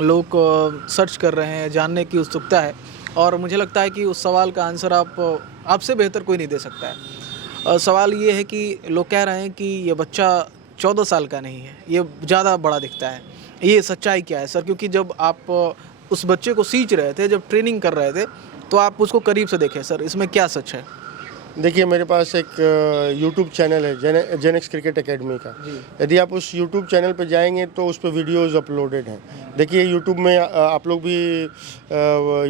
लोग सर्च कर रहे हैं, जानने की उत्सुकता है और मुझे लगता है कि उस सवाल का आंसर आपसे बेहतर कोई नहीं दे सकता है। सवाल ये है कि लोग कह रहे हैं कि ये बच्चा 14 साल का नहीं है, ये ज़्यादा बड़ा दिखता है। ये सच्चाई क्या है सर? क्योंकि जब आप उस बच्चे को सींच रहे थे, जब ट्रेनिंग कर रहे थे, तो आप उसको करीब से देखे सर, इसमें क्या सच है? देखिए, मेरे पास एक यूट्यूब चैनल है जेनेक्स क्रिकेट एकेडमी का। यदि आप उस यूट्यूब चैनल पे जाएंगे तो उस पर वीडियोज़ अपलोडेड हैं। देखिए, यूट्यूब में आप लोग भी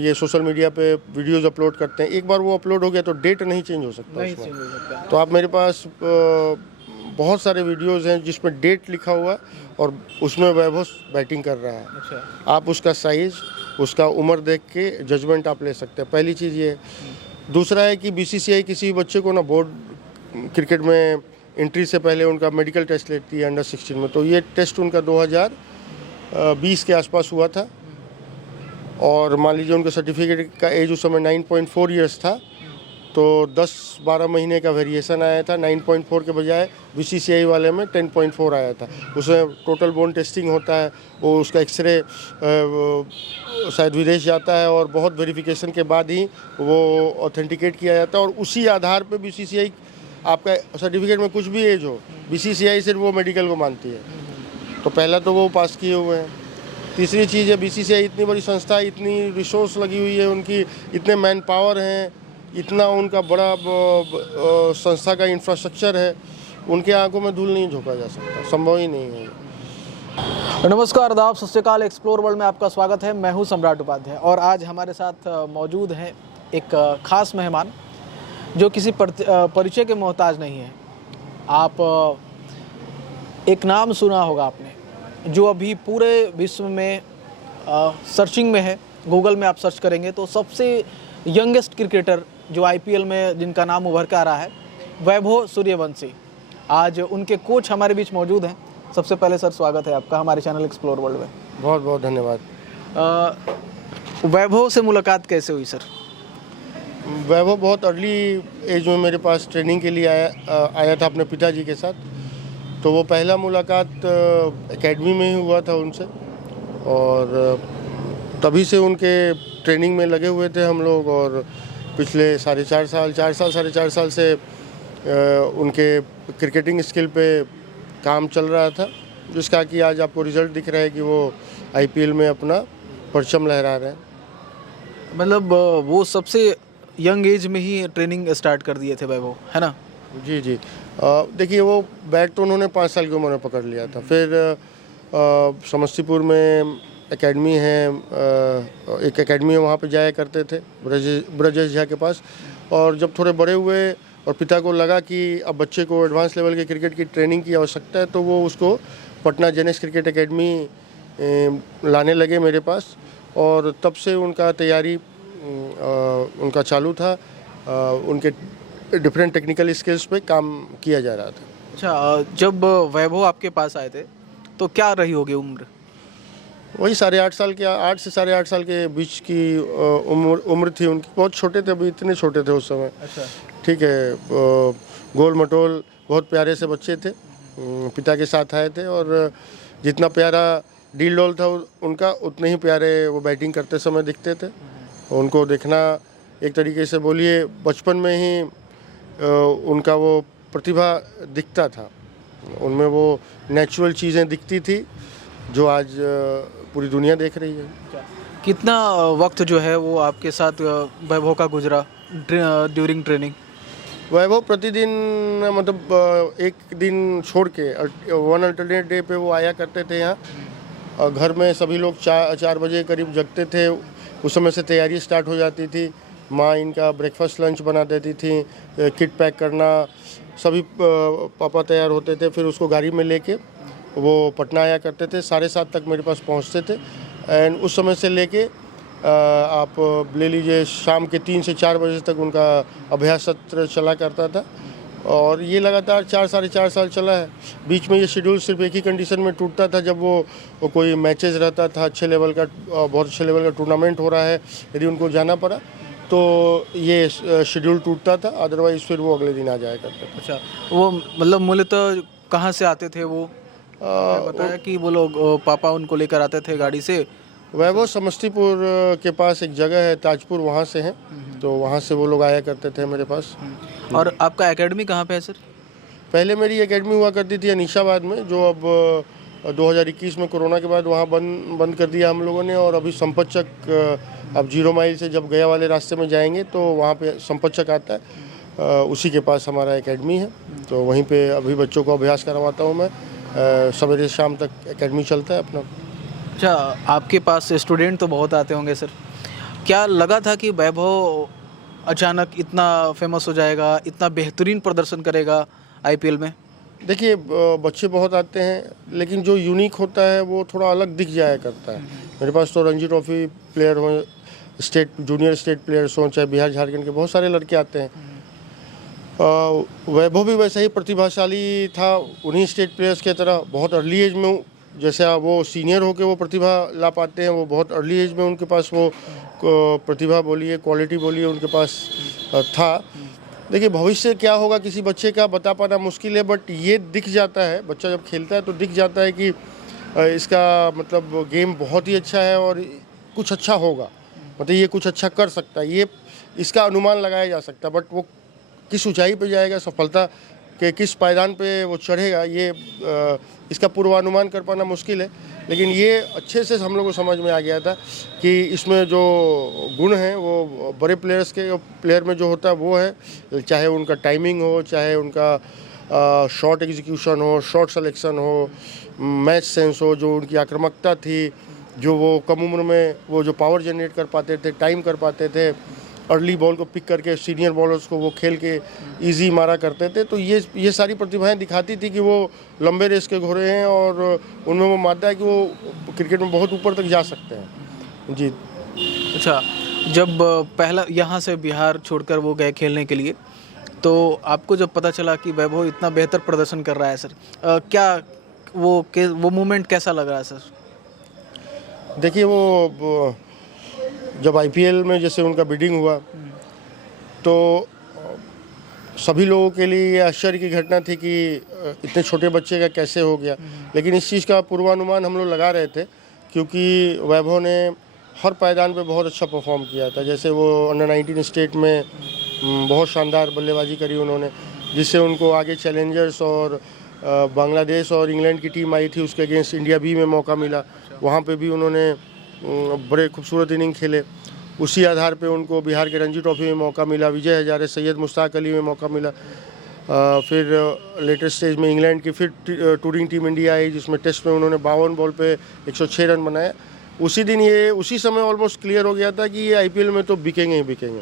ये सोशल मीडिया पे वीडियोज़ अपलोड करते हैं। एक बार वो अपलोड हो गया तो डेट नहीं चेंज हो सकता नहीं उसमें। चेंज हो सकता। तो आप मेरे पास बहुत सारे वीडियोज़ हैं जिसमें डेट लिखा हुआ है और उसमें वैभव बैटिंग कर रहा है। अच्छा। आप उसका साइज़, उसका उम्र देख के जजमेंट आप ले सकते हैं। पहली चीज़ ये है। दूसरा है कि बीसीसीआई किसी भी बच्चे को ना बोर्ड क्रिकेट में एंट्री से पहले उनका मेडिकल टेस्ट लेती है अंडर 16 में। तो ये टेस्ट उनका 2020 के आसपास हुआ था और मान लीजिए उनका सर्टिफिकेट का एज उस समय 9.4 ईयर्स था। तो 10-12 महीने का वेरिएशन आया था। 9.4 के बजाय बीसीसीआई वाले में 10.4 आया था। उसमें टोटल बोन टेस्टिंग होता है, वो उसका एक्सरे शायद विदेश जाता है और बहुत वेरिफिकेशन के बाद ही वो ऑथेंटिकेट किया जाता है और उसी आधार पे बीसीसीआई आपका सर्टिफिकेट में कुछ भी एज हो, बीसीसीआई सिर्फ वो मेडिकल को मानती है। तो पहला तो वो पास किए हुए हैं। तीसरी चीज़ है, बीसीसीआई इतनी बड़ी संस्था, इतनी रिसोर्स लगी हुई है उनकी, इतने मैन पावर हैं, इतना उनका बड़ा संस्था का इंफ्रास्ट्रक्चर है, उनके आंखों में धूल नहीं झोंका जा सकता, संभव ही नहीं है। नमस्कार, आदाब, सत श्री अकाल। एक्सप्लोर वर्ल्ड में आपका स्वागत है। मैं हूं सम्राट उपाध्याय और आज हमारे साथ मौजूद हैं एक खास मेहमान जो किसी परिचय के मोहताज नहीं है। आप एक नाम सुना होगा आपने, जो अभी पूरे विश्व में सर्चिंग में है। गूगल में आप सर्च करेंगे तो सबसे यंगेस्ट क्रिकेटर जो आईपीएल में जिनका नाम उभर कर आ रहा है, वैभव सूर्यवंशी। आज उनके कोच हमारे बीच मौजूद हैं। सबसे पहले सर, स्वागत है आपका हमारे चैनल एक्सप्लोर वर्ल्ड में। बहुत बहुत धन्यवाद। वैभव से मुलाकात कैसे हुई सर? वैभव बहुत अर्ली एज में मेरे पास ट्रेनिंग के लिए आया था अपने पिताजी के साथ। तो वो पहला मुलाकात एकेडमी में ही हुआ था उनसे और तभी से उनके ट्रेनिंग में लगे हुए थे हम लोग। और पिछले 4.5 साल से उनके क्रिकेटिंग स्किल पे काम चल रहा था, जिसका कि आज आपको रिजल्ट दिख रहा है कि वो आईपीएल में अपना परचम लहरा रहे हैं। मतलब वो सबसे यंग एज में ही ट्रेनिंग स्टार्ट कर दिए थे वैभव, है ना? जी जी। देखिए, वो बैट तो उन्होंने 5 साल की उम्र में पकड़ लिया था। फिर समस्तीपुर में एकेडमी है, एक एकेडमी है, वहाँ पे जाया करते थे ब्रजेश झा के पास। और जब थोड़े बड़े हुए और पिता को लगा कि अब बच्चे को एडवांस लेवल के क्रिकेट की ट्रेनिंग की आवश्यकता है, तो वो उसको पटना जेनेक्स क्रिकेट एकेडमी लाने लगे मेरे पास। और तब से उनका तैयारी उनका चालू था। उनके डिफरेंट टेक्निकल स्किल्स पे काम किया जा रहा था। अच्छा, जब वैभव आपके पास आए थे तो क्या रही होगी उम्र? वही 8.5 साल के, 8 से 8.5 साल के बीच की उम्र थी उनकी। बहुत छोटे थे, अभी इतने छोटे थे उस समय। अच्छा। ठीक है। गोल मटोल बहुत प्यारे से बच्चे थे। पिता के साथ आए थे और जितना प्यारा डील डॉल था उनका, उतने ही प्यारे वो बैटिंग करते समय दिखते थे। उनको देखना एक तरीके से बोलिए बचपन में ही उनका वो प्रतिभा दिखता था, उनमें वो नेचुरल चीज़ें दिखती थी जो आज पूरी दुनिया देख रही है। कितना वक्त जो है वो आपके साथ वैभव का गुजरा ड्यूरिंग ट्रेनिंग? वैभव प्रतिदिन, मतलब एक दिन छोड़ के वन अल्टरनेट डे पे वो आया करते थे यहाँ। और घर में सभी लोग 4 बजे करीब जगते थे। उस समय से तैयारी स्टार्ट हो जाती थी। माँ इनका ब्रेकफास्ट लंच बना देती थी, किट पैक करना, सभी पापा तैयार होते थे। फिर उसको गाड़ी में लेके वो पटना आया करते थे। 7:30 तक मेरे पास पहुँचते थे। एंड उस समय से लेके आप ले लीजिए शाम के 3 से 4 बजे तक उनका अभ्यास सत्र चला करता था। और ये लगातार 4-4.5 साल चला है। बीच में ये शेड्यूल सिर्फ एक ही कंडीशन में टूटता था, जब वो कोई मैचेस रहता था, अच्छे लेवल का, बहुत अच्छे लेवल का टूर्नामेंट हो रहा है, यदि उनको जाना पड़ा तो ये शेड्यूल टूटता था। अदरवाइज फिर वो अगले दिन आ जाया करते थे। अच्छा, वो मतलब मूलतः कहाँ से आते थे वो? बताया कि वो लोग पापा उनको लेकर आते थे गाड़ी से वैभव समस्तीपुर के पास एक जगह है ताजपुर, वहाँ से हैं, तो वहाँ से वो लोग आया करते थे मेरे पास। और आपका एकेडमी कहाँ पे है सर? पहले मेरी एकेडमी हुआ करती थी अनीशाबाद में, जो अब 2021 में कोरोना के बाद वहाँ बंद कर दिया हम लोगों ने। और अभी संपतचक, अब 0 माइल से जब गया वाले रास्ते में जाएंगे तो वहाँ पे संपतचक आता है, उसी के पास हमारा एकेडमी है। तो वहीं पे अभी बच्चों को अभ्यास करवाता हूँ मैं। सवेरे शाम तक एकेडमी चलता है अपना। अच्छा, आपके पास स्टूडेंट तो बहुत आते होंगे सर, क्या लगा था कि वैभव अचानक इतना फेमस हो जाएगा, इतना बेहतरीन प्रदर्शन करेगा आईपीएल में? देखिए, बच्चे बहुत आते हैं, लेकिन जो यूनिक होता है वो थोड़ा अलग दिख जाया करता है। मेरे पास तो रणजी ट्रॉफी प्लेयर हों, स्टेट जूनियर स्टेट प्लेयर्स हों, चाहे बिहार झारखंड के बहुत सारे लड़के आते हैं। वैभव भी वैसा ही प्रतिभाशाली था, उन्हीं स्टेट प्लेयर्स की तरह। बहुत अर्ली एज में, जैसे वो सीनियर होकर वो प्रतिभा ला पाते हैं, वो बहुत अर्ली एज में उनके पास वो प्रतिभा बोलिए, क्वालिटी बोलिए, उनके पास था। देखिए, भविष्य क्या होगा किसी बच्चे का बता पाना मुश्किल है, बट ये दिख जाता है, बच्चा जब खेलता है तो दिख जाता है कि इसका मतलब गेम बहुत ही अच्छा है और कुछ अच्छा होगा, मतलब ये कुछ अच्छा कर सकता है, ये इसका अनुमान लगाया जा सकता है। बट वो किस ऊंचाई पे जाएगा, सफलता के किस पायदान पे वो चढ़ेगा, ये इसका पूर्वानुमान कर पाना मुश्किल है। लेकिन ये अच्छे से हम लोग को समझ में आ गया था कि इसमें जो गुण हैं वो बड़े प्लेयर में जो होता है वो है, चाहे उनका टाइमिंग हो, चाहे उनका शॉट एग्जीक्यूशन हो, शॉट सिलेक्शन हो, मैच सेंस हो, जो उनकी आक्रामकता थी, जो वो कम उम्र में वो जो पावर जनरेट कर पाते थे, टाइम कर पाते थे, अर्ली बॉल को पिक करके सीनियर बॉलर्स को वो खेल के इजी मारा करते थे। तो ये सारी प्रतिभाएं दिखाती थी कि वो लंबे रेस के घोड़े हैं और उनमें वो मानता है कि वो क्रिकेट में बहुत ऊपर तक जा सकते हैं जी। अच्छा, जब पहला यहाँ से बिहार छोड़कर वो गए खेलने के लिए, तो आपको जब पता चला कि वैभव इतना बेहतर प्रदर्शन कर रहा है सर, क्या वो मोमेंट कैसा लग रहा है सर? देखिए, वो जब आईपीएल में जैसे उनका बिडिंग हुआ तो सभी लोगों के लिए ये आश्चर्य की घटना थी कि इतने छोटे बच्चे का कैसे हो गया। लेकिन इस चीज़ का पूर्वानुमान हम लोग लगा रहे थे, क्योंकि वैभव ने हर पायदान पे बहुत अच्छा परफॉर्म किया था। जैसे वो अंडर 19 स्टेट में बहुत शानदार बल्लेबाजी करी उन्होंने, जिससे उनको आगे चैलेंजर्स और बांग्लादेश और इंग्लैंड की टीम आई थी, उसके अगेंस्ट इंडिया बी में मौका मिला। वहाँ पे भी उन्होंने बड़े खूबसूरत इनिंग खेले। उसी आधार पे उनको बिहार के रणजी ट्रॉफी में मौका मिला, विजय हजारे, सैयद मुश्ताक अली में मौका मिला। फिर लेटेस्ट स्टेज में इंग्लैंड की फिर टूरिंग टीम इंडिया आई, जिसमें टेस्ट में उन्होंने 52 बॉल पे 106 रन बनाए। उसी समय ऑलमोस्ट क्लियर हो गया था कि ये आईपीएल में तो बिकेंगे ही बिकेंगे,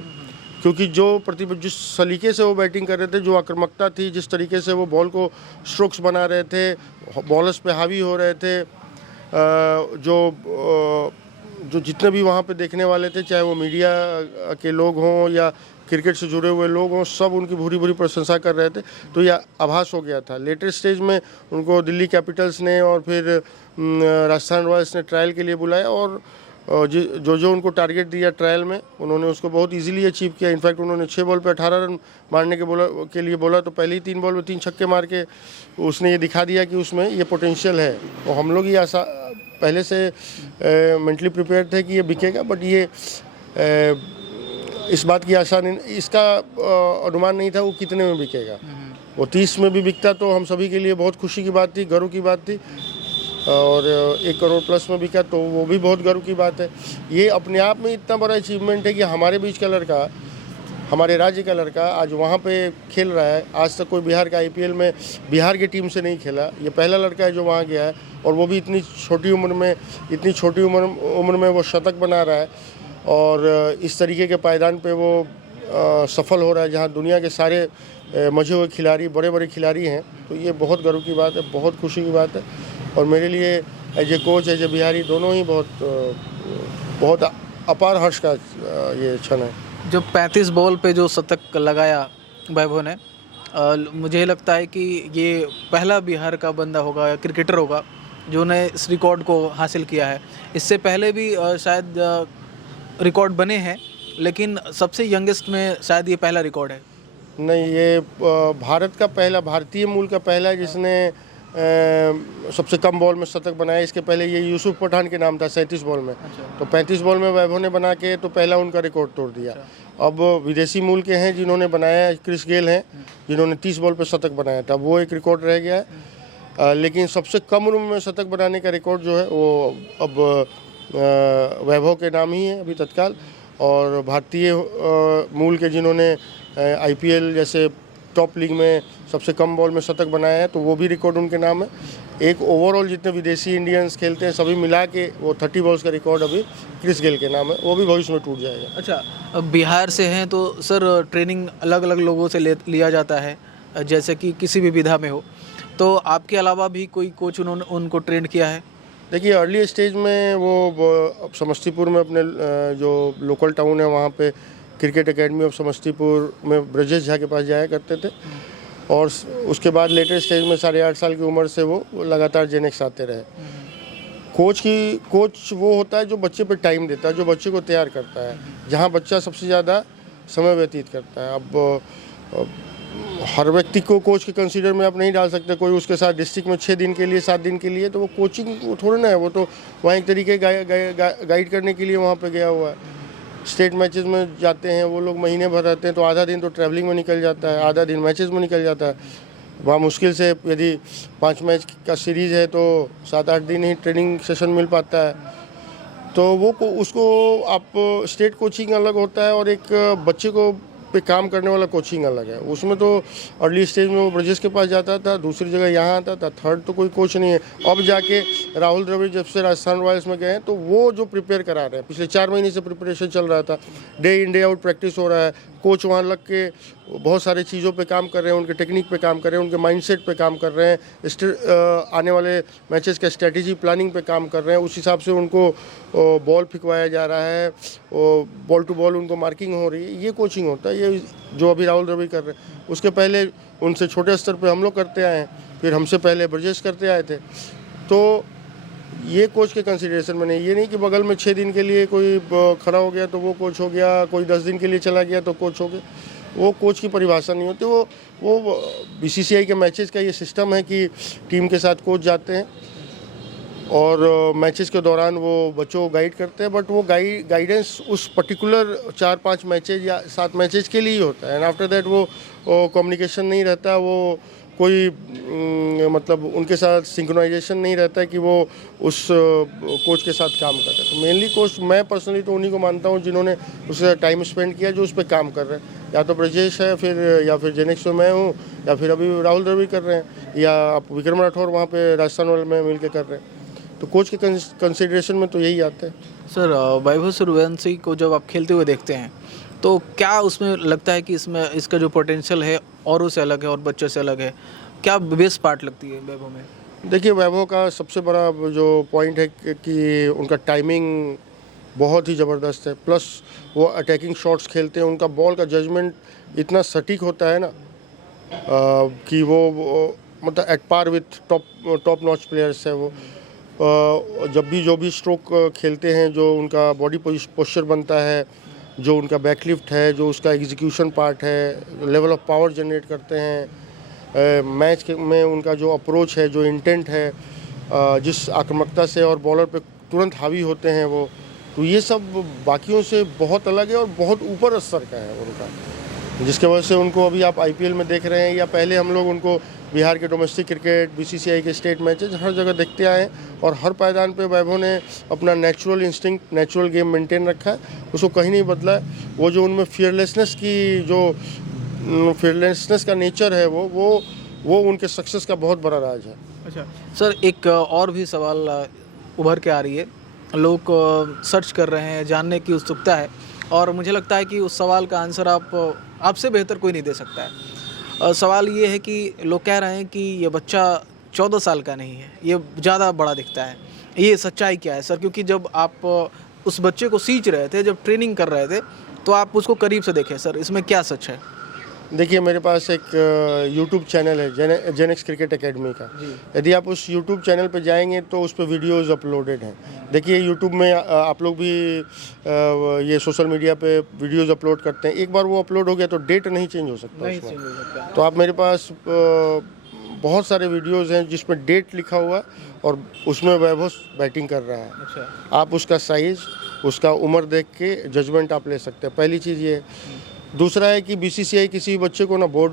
क्योंकि जिस सलीके से वो बैटिंग कर रहे थे, जो आक्रामकता थी, जिस तरीके से वो बॉल को स्ट्रोक्स बना रहे थे, बॉलर्स पे हावी हो रहे थे, जो जितने भी वहाँ पे देखने वाले थे, चाहे वो मीडिया के लोग हों या क्रिकेट से जुड़े हुए लोग हों, सब उनकी भूरी भूरी प्रशंसा कर रहे थे। तो यह आभास हो गया था। लेटेस्ट स्टेज में उनको दिल्ली कैपिटल्स ने और फिर राजस्थान रॉयल्स ने ट्रायल के लिए बुलाया, और जो उनको टारगेट दिया ट्रायल में, उन्होंने उसको बहुत इजीली अचीव किया। इनफैक्ट उन्होंने 6 बॉल पे 18 रन मारने के लिए बोला, तो पहले ही 3 बॉल में 3 छक्के मार के उसने ये दिखा दिया कि उसमें ये पोटेंशियल है। और हम लोग ये पहले से मेंटली प्रिपेयर थे कि ये बिकेगा, बट ये इस बात की आशा नहीं, इसका अनुमान नहीं था वो कितने में बिकेगा। वो 30 में भी बिकता तो हम सभी के लिए बहुत खुशी की बात थी, गर्व की बात थी। और 1 करोड़ प्लस में बिका तो वो भी बहुत गर्व की बात है। ये अपने आप में इतना बड़ा अचीवमेंट है कि हमारे बीच का लड़का, हमारे राज्य का लड़का आज वहाँ पे खेल रहा है। आज तक कोई बिहार का आईपीएल में बिहार की टीम से नहीं खेला, ये पहला लड़का है जो वहाँ गया है, और वो भी इतनी छोटी उम्र में वो शतक बना रहा है। और इस तरीके के पायदान पे वो सफल हो रहा है, जहाँ दुनिया के सारे मजे हुए खिलाड़ी, बड़े बड़े खिलाड़ी हैं। तो ये बहुत गर्व की बात है, बहुत खुशी की बात है। और मेरे लिए as a coach, as a Bihari, दोनों ही बहुत अपार हर्ष का ये क्षण है। जब 35 बॉल पे जो शतक लगाया वैभव ने, मुझे लगता है कि ये पहला बिहार का बंदा होगा, क्रिकेटर होगा, जो ने इस रिकॉर्ड को हासिल किया है। इससे पहले भी शायद रिकॉर्ड बने हैं, लेकिन सबसे यंगेस्ट में शायद ये पहला रिकॉर्ड है। नहीं, ये भारत का पहला, भारतीय मूल का पहला, जिसने सबसे कम बॉल में शतक बनाया। इसके पहले ये यूसुफ पठान के नाम था 37 बॉल में। तो 35 बॉल में वैभव ने बना के तो पहला उनका रिकॉर्ड तोड़ दिया। अब विदेशी मूल के हैं जिन्होंने बनाया, क्रिस गेल हैं जिन्होंने 30 बॉल पे शतक बनाया था, वो एक रिकॉर्ड रह गया है। लेकिन सबसे कम उम्र में शतक बनाने का रिकॉर्ड जो है वो अब वैभव के नाम ही है अभी तत्काल। और भारतीय मूल के जिन्होंने IPL जैसे टॉप लीग में सबसे कम बॉल में शतक बनाया है तो वो भी रिकॉर्ड उनके नाम है। एक ओवरऑल जितने विदेशी इंडियंस खेलते हैं सभी मिला के वो 30 बॉल्स का रिकॉर्ड अभी क्रिस गेल के नाम है, वो भी भविष्य में टूट जाएगा। अच्छा, अब बिहार से हैं तो सर ट्रेनिंग अलग अलग लोगों से लिया जाता है, जैसे कि किसी भी विधा में हो, तो आपके अलावा भी कोई कोच उन्होंने उनको ट्रेन किया है? देखिए अर्ली स्टेज में वो समस्तीपुर में अपने जो लोकल टाउन है वहाँ पे क्रिकेट एकेडमी ऑफ समस्तीपुर में ब्रजेश झा के पास जाया करते थे। और उसके बाद लेटर स्टेज में 8.5 साल की उम्र से वो लगातार जेनेक्स आते रहे। कोच वो होता है जो बच्चे पे टाइम देता है, जो बच्चे को तैयार करता है, जहाँ बच्चा सबसे ज़्यादा समय व्यतीत करता है। अब हर व्यक्ति को कोच के कंसीडर में आप नहीं डाल सकते। कोई उसके साथ डिस्ट्रिक्ट में 6 दिन के लिए 7 दिन के लिए, तो वो कोचिंग वो थोड़ा ना है, वो तो वहाँ एक तरीके गाइड करने के लिए वहाँ पे गया हुआ है। स्टेट मैचेस में जाते हैं वो लोग, महीने भर रहते हैं, तो आधा दिन तो ट्रैवलिंग में निकल जाता है, आधा दिन मैचेस में निकल जाता है। वहाँ मुश्किल से यदि 5 मैच का सीरीज़ है तो 7-8 दिन ही ट्रेनिंग सेशन मिल पाता है। तो वो उसको आप स्टेट कोचिंग अलग होता है और एक बच्चे को पे काम करने वाला कोचिंग अलग है। उसमें तो अर्ली स्टेज में वो ब्रजेश के पास जाता था, दूसरी जगह यहाँ आता था, थर्ड तो कोई कोच नहीं है। अब जाके राहुल द्रविड़ जब से राजस्थान रॉयल्स में गए हैं तो वो जो प्रिपेयर करा रहे हैं, पिछले 4 महीने से प्रिपरेशन चल रहा था, day in day out practice हो रहा है। कोच वहाँ लग के बहुत सारी चीज़ों पे काम कर रहे हैं, उनके टेक्निक पे काम कर रहे हैं, उनके माइंडसेट पे काम कर रहे हैं, आने वाले मैचेस का स्ट्रेटेजी प्लानिंग पे काम कर रहे हैं। उस हिसाब से उनको बॉल फिकवाया जा रहा है, बॉल टू बॉल उनको मार्किंग हो रही है। ये कोचिंग होता है, ये जो अभी राहुल द्रविड़ कर रहे हैं। उसके पहले उनसे छोटे स्तर पे हम लोग करते आए हैं, फिर हमसे पहले ब्रजेश करते आए थे। तो ये कोच के कंसिडरेशन में नहीं, ये नहीं कि बगल में 6 दिन के लिए कोई खड़ा हो गया तो वो कोच हो गया, कोई 10 दिन के लिए चला गया तो कोच हो गया। वो कोच की परिभाषा नहीं होती। वो BCCI के मैचेस का ये सिस्टम है कि टीम के साथ कोच जाते हैं और मैचेस के दौरान वो बच्चों को गाइड करते हैं, बट वो गाइडेंस उस पर्टिकुलर 4-5 मैचेज या 7 मैचेज के लिए ही होता है। एंड आफ्टर दैट वो कम्युनिकेशन नहीं रहता, वो कोई मतलब उनके साथ सिंक्रोनाइजेशन नहीं रहता है कि वो उस कोच के साथ काम कर रहे हैं। तो मेनली कोच मैं पर्सनली तो उन्हीं को मानता हूँ जिन्होंने उससे टाइम स्पेंड किया, जो उस पर काम कर रहे हैं। या तो ब्रजेश है, फिर या फिर जेनेक्स में मैं हूँ, या फिर अभी राहुल द्रविड़ कर रहे हैं, या आप विक्रम राठौर वहाँ पे राजस्थान रॉयल में मिल के कर रहे हैं। तो कोच के कंसिडरेशन में तो यही आता है। सर वैभव सूर्यवंशी को जब आप खेलते हुए देखते हैं तो क्या उसमें लगता है कि इसमें इसका जो पोटेंशियल है औरों से अलग है और बच्चों से अलग है? क्या बेस्ट पार्ट लगती है वैभव में? देखिए वैभव का सबसे बड़ा जो पॉइंट है कि उनका टाइमिंग बहुत ही ज़बरदस्त है, प्लस वो अटैकिंग शॉट्स खेलते हैं। उनका बॉल का जजमेंट इतना सटीक होता है ना कि वो मतलब at par with top notch players है वो। जब भी जो भी स्ट्रोक खेलते हैं, जो उनका बॉडी पोस्चर बनता है, जो उनका बैकलिफ्ट है, जो उसका एग्जीक्यूशन पार्ट है, लेवल ऑफ पावर जनरेट करते हैं, मैच में उनका जो अप्रोच है, जो इंटेंट है, जिस आक्रामकता से और बॉलर पे तुरंत हावी होते हैं वो, तो ये सब बाकियों से बहुत अलग है और बहुत ऊपर स्तर का है उनका, जिसके वजह से उनको अभी आप IPL में देख रहे हैं, या पहले हम लोग उनको बिहार के डोमेस्टिक क्रिकेट, BCCI के स्टेट मैचेज हर जगह देखते आए हैं। और हर पायदान पे वैभव ने अपना natural instinct, natural game maintain रखा है, उसको कहीं नहीं बदला है। वो जो उनमें फियरलेसनेस का नेचर है वो उनके सक्सेस का बहुत बड़ा राज है। अच्छा सर, एक और भी सवाल उभर के आ रही है, लोग सर्च कर रहे हैं, जानने की उत्सुकता है, और मुझे लगता है कि उस सवाल का आंसर आपसे बेहतर कोई नहीं दे सकता है। सवाल ये है कि लोग कह रहे हैं कि ये बच्चा 14 साल का नहीं है, ये ज़्यादा बड़ा दिखता है, ये सच्चाई क्या है सर? क्योंकि जब आप उस बच्चे को सींच रहे थे, जब ट्रेनिंग कर रहे थे, तो आप उसको करीब से देखें सर, इसमें क्या सच है? देखिए मेरे पास एक YouTube चैनल है जेनेक्स क्रिकेट एकेडमी का। यदि आप उस YouTube चैनल पर जाएंगे तो उस पर वीडियोज़ अपलोडेड हैं। देखिए YouTube में आप लोग भी ये सोशल मीडिया पे वीडियोज़ अपलोड करते हैं, एक बार वो अपलोड हो गया तो डेट नहीं चेंज हो सकता उसमें। तो आप मेरे पास बहुत सारे वीडियोस हैं जिसमें डेट लिखा हुआ है और उसमें वैभव बैटिंग कर रहा है। अच्छा। आप उसका साइज़, उसका उम्र देख के जजमेंट आप ले सकते हैं। पहली चीज़ ये है। दूसरा है कि बीसीसीआई किसी बच्चे को ना बोर्ड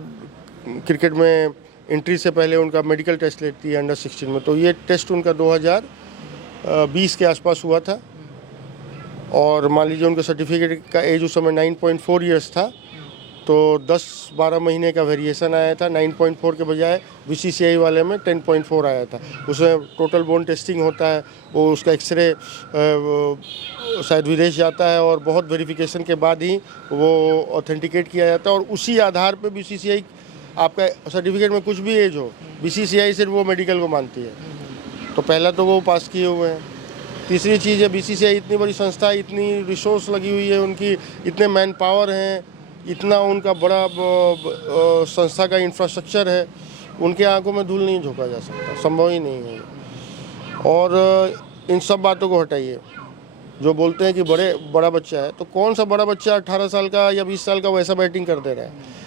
क्रिकेट में एंट्री से पहले उनका मेडिकल टेस्ट लेती है अंडर 16 में। तो ये टेस्ट उनका 2020 के आसपास हुआ था और मान लीजिए उनका सर्टिफिकेट का एज उस समय 9.4 ईयर्स था, तो 10-12 महीने का वेरिएशन आया था। 9.4 के बजाय बीसीसीआई वाले में 10.4 आया था। उसमें टोटल बोन टेस्टिंग होता है, वो उसका एक्सरे शायद विदेश जाता है और बहुत वेरिफिकेशन के बाद ही वो ऑथेंटिकेट किया जाता है और उसी आधार पे बीसीसीआई आपका सर्टिफिकेट में कुछ भी एज हो, बीसीसीआई सिर्फ वो मेडिकल को मानती है। तो पहला तो वो पास किए हुए हैं। तीसरी चीज़ है, बीसीसीआई इतनी बड़ी संस्था है, इतनी रिसोर्स लगी हुई है उनकी, इतने मैन पावर हैं, इतना उनका बड़ा संस्था का इंफ्रास्ट्रक्चर है, उनके आंखों में धूल नहीं झोंका जा सकता, संभव ही नहीं है। और इन सब बातों को हटाइए। जो बोलते हैं कि बड़ा बच्चा है, तो कौन सा बड़ा बच्चा 18 साल का या 20 साल का वैसा बैटिंग कर दे रहा है?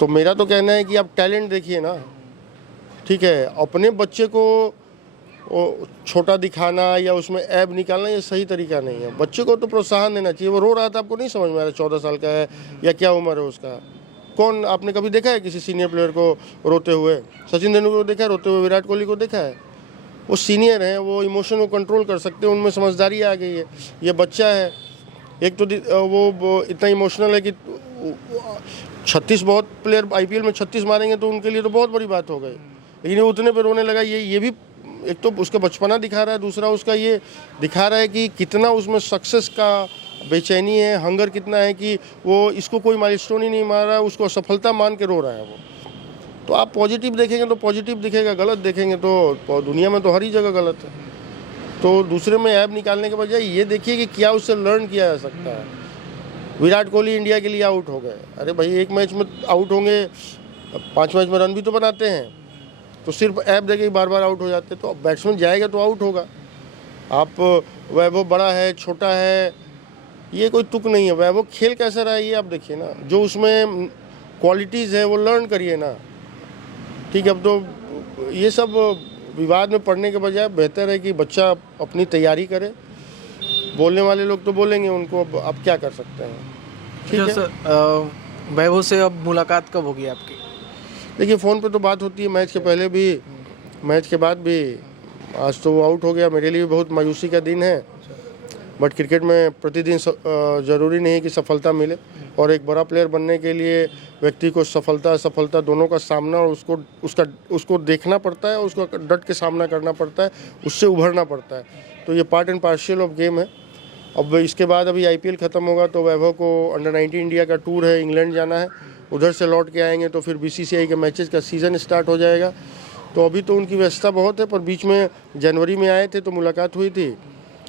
तो मेरा तो कहना है कि आप टैलेंट देखिए ना, ठीक है। अपने बच्चे को छोटा दिखाना या उसमें ऐब निकालना ये सही तरीका नहीं है। बच्चे को तो प्रोत्साहन देना चाहिए। वो रो रहा था, आपको नहीं समझ में आ रहा 14 साल का है या क्या उम्र है उसका? कौन आपने कभी देखा है किसी सीनियर प्लेयर को रोते हुए? सचिन तेंदुलकर को देखा है रोते हुए? विराट कोहली को देखा है? वो सीनियर हैं, वो इमोशन को कंट्रोल कर सकते हैं, उनमें समझदारी आ गई है। ये बच्चा है, एक तो वो इतना इमोशनल है कि 36 बहुत प्लेयर आईपीएल में 36 मारेंगे तो उनके लिए तो बहुत बड़ी बात हो गई, लेकिन वो उतने पे रोने लगा। ये भी एक तो उसका बचपना दिखा रहा है, दूसरा उसका ये दिखा रहा है कि कितना उसमें सक्सेस का बेचैनी है, हंगर कितना है कि वो इसको कोई माइलस्टोन ही नहीं मार रहा है, उसको सफलता मान के रो रहा है वो। तो आप पॉजिटिव देखेंगे तो पॉजिटिव दिखेगा, गलत देखेंगे तो दुनिया में तो हर ही जगह गलत है। तो दूसरे में ऐब निकालने के बजाय ये देखिए कि क्या उससे लर्न किया जा सकता है। विराट कोहली इंडिया के लिए आउट हो गए, अरे भाई एक मैच में आउट होंगे, 5 मैच में रन भी तो बनाते हैं, तो सिर्फ ऐप देके बार बार आउट हो जाते। तो बैट्समैन जाएगा तो आउट होगा। आप वैभव बड़ा है छोटा है, ये कोई तुक नहीं है। वैभव खेल कैसा रहा है ये आप देखिए ना, जो उसमें क्वालिटीज़ है वो लर्न करिए ना, ठीक है। अब तो ये सब विवाद में पड़ने के बजाय बेहतर है कि बच्चा अपनी तैयारी करे। बोलने वाले लोग तो बोलेंगे, उनको अब क्या कर सकते हैं, ठीक है। सर वैभव से अब मुलाकात कब होगी आपकी? देखिए फ़ोन पे तो बात होती है, मैच के पहले भी, मैच के बाद भी। आज तो वो आउट हो गया, मेरे लिए बहुत मायूसी का दिन है। बट क्रिकेट में प्रतिदिन ज़रूरी नहीं कि सफलता मिले, और एक बड़ा प्लेयर बनने के लिए व्यक्ति को सफलता दोनों का सामना और उसको देखना पड़ता है, उसको डट के सामना करना पड़ता है, उससे उभरना पड़ता है। तो ये part and partial of game है। अब इसके बाद अभी आईपीएल ख़त्म होगा तो वैभव को अंडर 19 इंडिया का टूर है, इंग्लैंड जाना है, उधर से लौट के आएंगे तो फिर बीसीसीआई के मैचेस का सीज़न स्टार्ट हो जाएगा। तो अभी तो उनकी व्यस्तता बहुत है, पर बीच में जनवरी में आए थे तो मुलाकात हुई थी।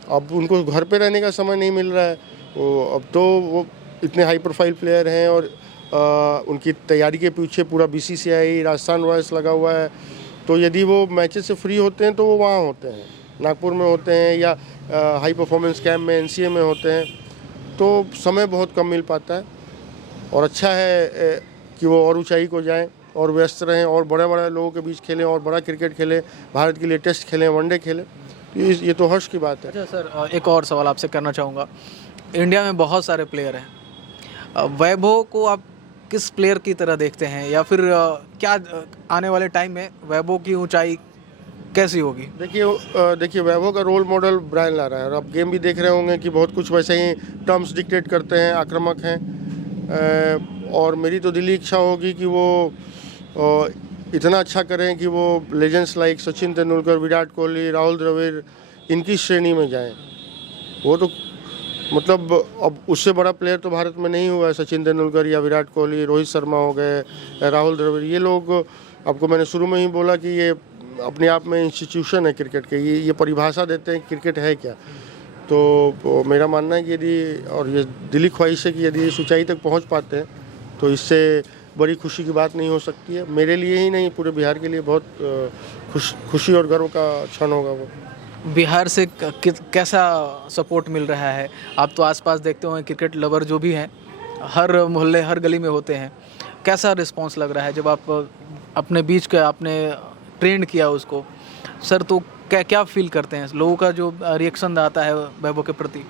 अब उनको घर पे रहने का समय नहीं मिल रहा है। अब तो वो इतने हाई प्रोफाइल प्लेयर हैं और उनकी तैयारी के पीछे पूरा बीसीसीआई, राजस्थान रॉयल्स लगा हुआ है। तो यदि वो मैचेस से फ्री होते हैं तो वो वहाँ होते हैं, नागपुर में होते हैं या हाई परफॉर्मेंस कैंप में एनसीए में होते हैं, तो समय बहुत कम मिल पाता है। और अच्छा है कि वो और ऊंचाई को जाएं और व्यस्त रहें और बड़े लोगों के बीच खेलें और बड़ा क्रिकेट खेलें, भारत के लिए टेस्ट खेलें, वनडे खेलें। ये तो हर्ष की बात है। अच्छा सर, एक और सवाल आपसे करना चाहूँगा। इंडिया में बहुत सारे प्लेयर हैं, वैभव को आप किस प्लेयर की तरह देखते हैं, या फिर क्या आने वाले टाइम में वैभव की ऊंचाई कैसी होगी? देखिए वैभव का रोल मॉडल ब्रायन लारा है, और आप गेम भी देख रहे होंगे कि बहुत कुछ वैसे ही टर्म्स डिक्टेट करते हैं, आक्रामक हैं। और मेरी तो दिली इच्छा होगी कि वो इतना अच्छा करें कि वो लेजेंड्स लाइक सचिन तेंदुलकर, विराट कोहली, राहुल द्रविड़, इनकी श्रेणी में जाएं। वो तो मतलब अब उससे बड़ा प्लेयर तो भारत में नहीं हुआ है। सचिन तेंदुलकर या विराट कोहली, रोहित शर्मा हो गए, राहुल द्रविड़, ये लोग, आपको मैंने शुरू में ही बोला कि ये अपने आप में इंस्टीट्यूशन है क्रिकेट के, ये परिभाषा देते हैं क्रिकेट है क्या। तो मेरा मानना है कि यदि, और ये दिली ख्वाहिश है कि यदि इस ऊंचाई तक पहुंच पाते हैं तो इससे बड़ी खुशी की बात नहीं हो सकती है। मेरे लिए ही नहीं, पूरे बिहार के लिए बहुत खुशी और गर्व का क्षण होगा वो। बिहार से कैसा सपोर्ट मिल रहा है? आप तो आसपास देखते होंगे, क्रिकेट लवर जो भी हैं हर मोहल्ले हर गली में होते हैं। कैसा रिस्पांस लग रहा है जब आप अपने बीच का आपने ट्रेंड किया उसको सर, तो क्या क्या फील करते हैं लोगों का जो रिएक्शन आता है वैभव के प्रति?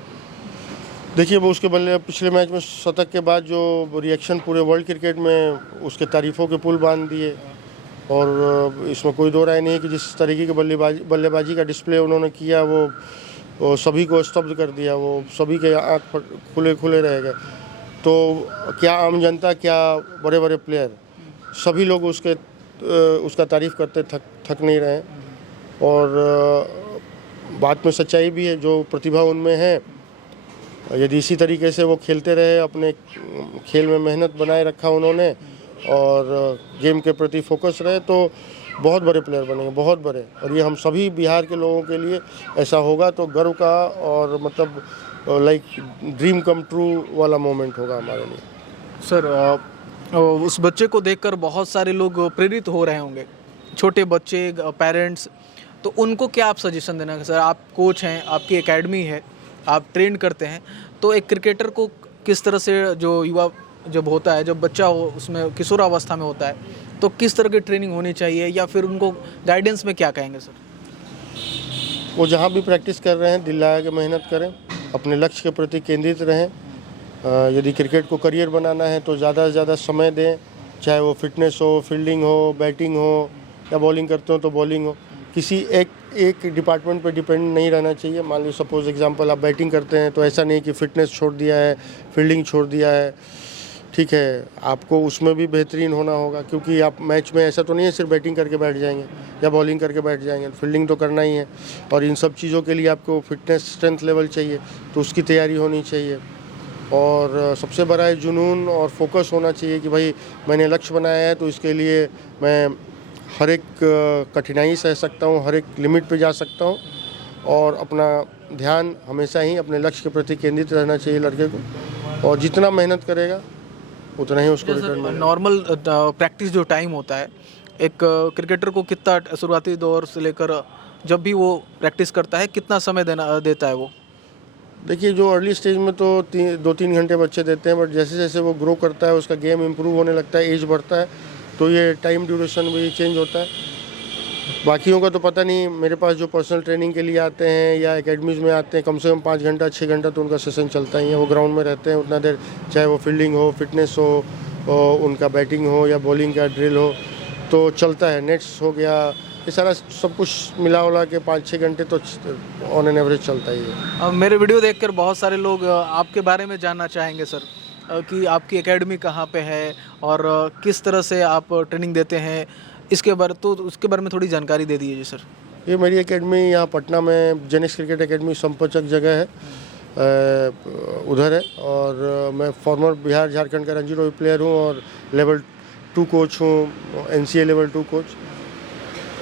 देखिए वो उसके बल्ले पिछले मैच में शतक के बाद जो रिएक्शन पूरे वर्ल्ड क्रिकेट में उसके तारीफ़ों के पुल बांध दिए, और इसमें कोई दो राय नहीं है कि जिस तरीके की बल्लेबाजी का डिस्प्ले उन्होंने किया वो सभी को स्तब्ध कर दिया, वो सभी के आँख खुले खुले रह गए। तो क्या आम जनता, क्या बड़े बड़े प्लेयर, सभी लोग उसका तारीफ़ करते थक नहीं रहे। और बात में सच्चाई भी है, जो प्रतिभा उनमें है यदि इसी तरीके से वो खेलते रहे, अपने खेल में मेहनत बनाए रखा उन्होंने और गेम के प्रति फोकस रहे, तो बहुत बड़े प्लेयर बनेंगे, बहुत बड़े। और ये हम सभी बिहार के लोगों के लिए ऐसा होगा तो गर्व का और मतलब लाइक ड्रीम कम ट्रू वाला मोमेंट होगा हमारे लिए। सर उस बच्चे को देखकर बहुत सारे लोग प्रेरित हो रहे होंगे, छोटे बच्चे, पेरेंट्स, तो उनको क्या आप सजेशन देना? सर आप कोच हैं, आपकी एकेडमी है, आप ट्रेन करते हैं, तो एक क्रिकेटर को किस तरह से, जो युवा जब होता है, जब बच्चा हो उसमें किशोरावस्था में होता है, तो किस तरह की ट्रेनिंग होनी चाहिए, या फिर उनको गाइडेंस में क्या कहेंगे सर? वो जहाँ भी प्रैक्टिस कर रहे हैं दिल लगा के मेहनत करें, अपने लक्ष्य के प्रति केंद्रित रहें। यदि क्रिकेट को करियर बनाना है तो ज़्यादा से ज़्यादा समय दें, चाहे वो फिटनेस हो, फील्डिंग हो, बैटिंग हो, या बॉलिंग करते हो तो बॉलिंग हो। किसी एक डिपार्टमेंट पे डिपेंड नहीं रहना चाहिए। मान लीजिए सपोज एग्जांपल आप बैटिंग करते हैं तो ऐसा नहीं कि फिटनेस छोड़ दिया है, फील्डिंग छोड़ दिया है, ठीक है, आपको उसमें भी बेहतरीन होना होगा, क्योंकि आप मैच में ऐसा तो नहीं है सिर्फ बैटिंग करके बैठ जाएंगे या बॉलिंग करके बैठ जाएंगे, फील्डिंग तो करना ही है। और इन सब चीज़ों के लिए आपको फिटनेस स्ट्रेंथ लेवल चाहिए, तो उसकी तैयारी होनी चाहिए। और सबसे बड़ा है जुनून और फोकस होना चाहिए कि भाई मैंने लक्ष्य बनाया है तो इसके लिए मैं हर एक कठिनाई सह सकता हूँ, हर एक लिमिट पे जा सकता हूँ, और अपना ध्यान हमेशा ही अपने लक्ष्य के प्रति केंद्रित रहना चाहिए लड़के को, और जितना मेहनत करेगा उतना ही उसको रिटर्न मिलेगा। नॉर्मल प्रैक्टिस जो टाइम होता है, एक क्रिकेटर को कितना शुरुआती दौर से लेकर जब भी वो प्रैक्टिस करता है, कितना समय देता है वो? देखिए जो अर्ली स्टेज में तो 2-3 घंटे बच्चे देते हैं, बट जैसे जैसे वो ग्रो करता है, उसका गेम इम्प्रूव होने लगता है, एज बढ़ता है, तो ये टाइम ड्यूरेशन भी चेंज होता है। बाकियों का तो पता नहीं, मेरे पास जो पर्सनल ट्रेनिंग के लिए आते हैं या एकेडमीज़ में आते हैं, कम से कम 5 घंटा 6 घंटा तो उनका सेशन चलता ही है। वो ग्राउंड में रहते हैं उतना देर, चाहे वो फील्डिंग हो, फिटनेस हो, उनका बैटिंग हो या बॉलिंग का ड्रिल हो, तो चलता है। नेट्स हो गया, ये सारा सब कुछ मिला उला के 5-6 घंटे तो ऑन एन एवरेज चलता ही है। मेरे वीडियो देखकर बहुत सारे लोग आपके बारे में जानना चाहेंगे सर, कि आपकी एकेडमी कहाँ पे है और किस तरह से आप ट्रेनिंग देते हैं, उसके बारे में थोड़ी जानकारी दे दीजिए सर। ये मेरी एकेडमी यहाँ पटना में जेनिक्स क्रिकेट एकेडमी संपचक जगह है, उधर है। और मैं फॉर्मर बिहार झारखंड का रणजी ट्रॉफी प्लेयर हूँ और लेवल 2 कोच हूँ, NCA लेवल 2 कोच।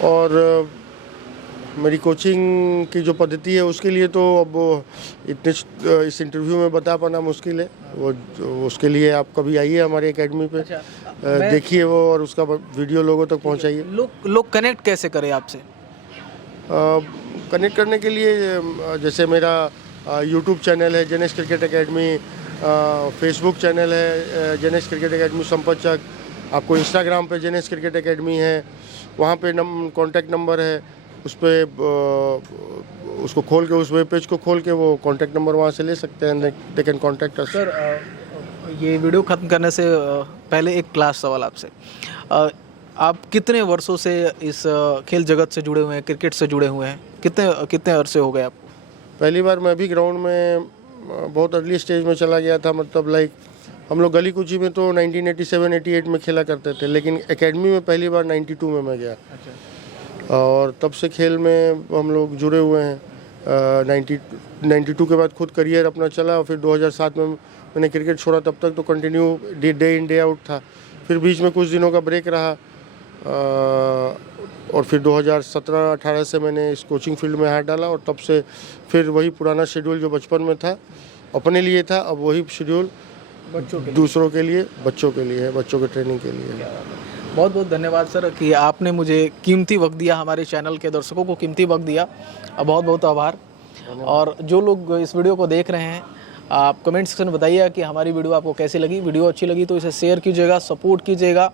और मेरी कोचिंग की जो पद्धति है उसके लिए तो अब इतने इस इंटरव्यू में बता पाना मुश्किल है। वो उसके लिए आप कभी आइए हमारी एकेडमी पे, देखिए वो, और उसका वीडियो लोगों तक पहुंचाइए। लोग कनेक्ट कैसे करें आपसे? कनेक्ट करने के लिए जैसे मेरा यूट्यूब चैनल है जेनिक्स क्रिकेट एकेडमी, फेसबुक चैनल है जेनिक्स क्रिकेट एकेडमी संपचक, आपको इंस्टाग्राम पे जेनिक्स क्रिकेट एकेडमी है, वहाँ पे कॉन्टैक्ट नंबर है, उस पर उसको खोल के, उस वेब पेज को खोल के वो कॉन्टैक्ट नंबर वहाँ से ले सकते हैं, they can contact us. Sir ये वीडियो ख़त्म करने से पहले एक क्लास सवाल आपसे, आप कितने वर्षों से इस खेल जगत से जुड़े हुए हैं, क्रिकेट से जुड़े हुए हैं? कितने अरसे हो गए आपको? पहली बार मैं भी ग्राउंड में बहुत अर्ली स्टेज में चला गया था, मतलब लाइक हम लोग गली कुची में तो 1987-88 में खेला करते थे, लेकिन एकेडमी में पहली बार 92 में मैं गया। अच्छा। और तब से खेल में हम लोग जुड़े हुए हैं। 92 के बाद खुद करियर अपना चला, और फिर 2007 में मैंने क्रिकेट छोड़ा। तब तक तो continue day in day out था, फिर बीच में कुछ दिनों का ब्रेक रहा, और फिर 2017-18 से मैंने इस कोचिंग फील्ड में हाथ डाला, और तब से फिर वही पुराना शेड्यूल जो बचपन में था अपने लिए था, अब वही शेड्यूल दूसरों के लिए, बच्चों के लिए है, बच्चों के ट्रेनिंग के लिए। बहुत बहुत धन्यवाद सर कि आपने मुझे कीमती वक्त दिया, हमारे चैनल के दर्शकों को कीमती वक्त दिया, बहुत बहुत आभार। और जो लोग इस वीडियो को देख रहे हैं, आप कमेंट सेक्शन में बताइए कि हमारी वीडियो आपको कैसी लगी। वीडियो अच्छी लगी तो इसे शेयर कीजिएगा, सपोर्ट कीजिएगा,